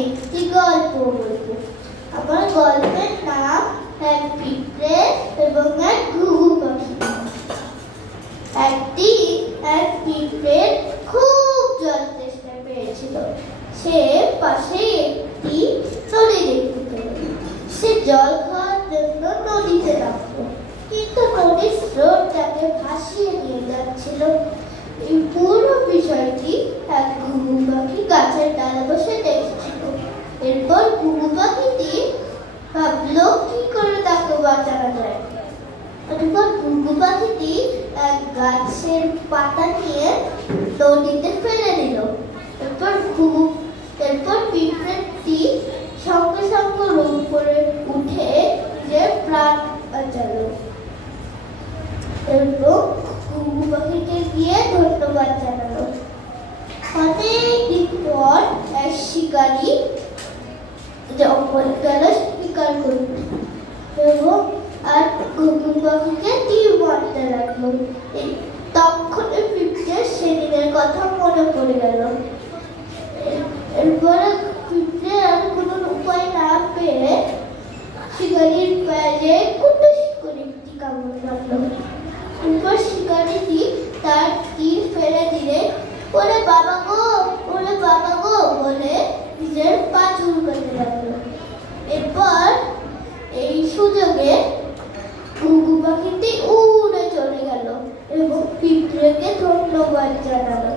একটি গল্প বলবো। আমার গল্পের নাম এক পিঁপড়ে এবং এক ঘুঘু পাখি। একদিন এক পিঁপড়ে খুব জল তেষ্টা পেয়েছিল। সে পাশে একটি নদী দেখতে পেল। সে জল খাওয়ার জন্য নদীতে নামলো, কিন্তু নদীর স্রোত তাকে ভাসিয়ে নিয়ে যাচ্ছিল। এই পুরো বিষয়টি এক ঘুঘু পাখি গাছের ডালে বসে দেখছিল। এরপর ঘুঘু পাখিটি ভাবলো কি করে তাকে বাঁচানো যায়। এরপর ঘুঘু পাখিটি এক গাছের পাতা নিয়ে নদীতে ফেলে দিল। এরপর পিঁপড়েটি সঙ্গে সঙ্গে উপরে উঠে নিজের প্রাণ বাঁচালো এবং ঘুঘু পাখিকে গিয়ে ধন্যবাদ জানালো। অনেকদিন পর এক শিকারী জঙ্গলে গেল শিকার করতে এবং আর ঘুঘু পাখিকে তীর মারতে লাগলো। তখনই পিঁপড়ে সেদিনের কথা মনে পড়ে গেল। এরপরে পিঁপড়ে আর কোনো উপায় না পেয়ে শিকারীর পায়ে কুটুস করে একটি কামড় মারল। এরপর শিকারীটি তার তীর ফেলে দিলে ওরে বাবা গো বলে নিজের পা চুলকাতে লাগলো। এরপর এই সুযোগে ঘুঘু পাখিটি উড়ে চলে গেল এবং পিঁপড়েকে ধন্যবাদ জানালো।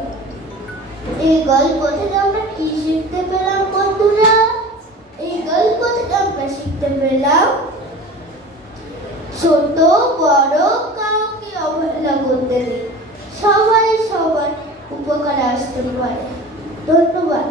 এই গল্প থেকে আমরা কি শিখতে পেলাম বন্ধুরা? এই গল্প থেকে আমরা শিখতে পেলাম ছোট বড় কাউকে অবহেলা করতে নেই, সবাই সবার উপকারে আসতে পারে। ধন্যবাদ।